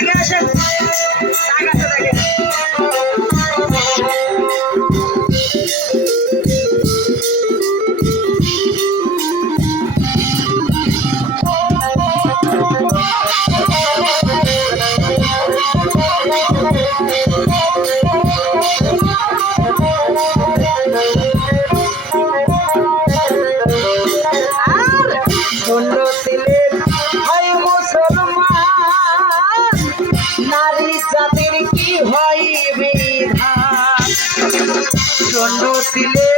I got you. Don't silencios.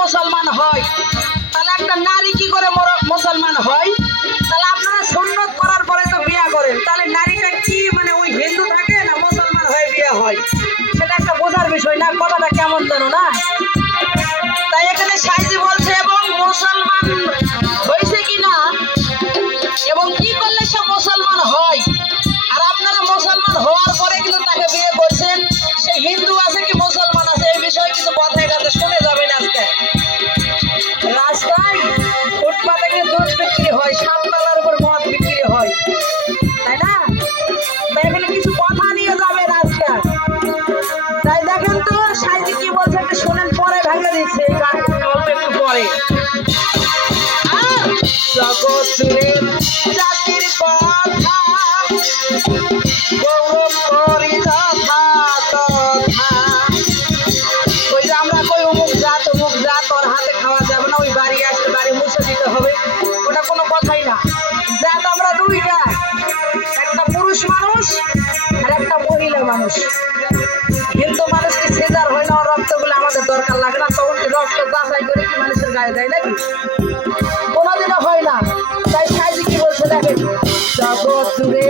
মুসলমান হয়। তাহলে একটা নারী কি করে মুসলমান হয়? তাহলে আপনারা সুন্নত করার পরে তো বিয়া করেন। তাহলে নারীটা কি মানে ওই হিন্দু থাকে না মুসলমান হয়ে বিয়ে হয়? সেটা একটা বোঝার বিষয় না, কথাটা কেমন জানো না? কি হয় সাত তালার উপর মত মানুষ। হিন্দু মানুষকে সিজার হয় না রক্তগুলো আমাদের দরকার লাগে না। তখন রক্ত বাছাই করে কি মানুষের গায়ে দেয় নাকি? কোনোদিনও হয় না। তাই সাইজি কি বলছে দেখেন? জগৎ জুড়ে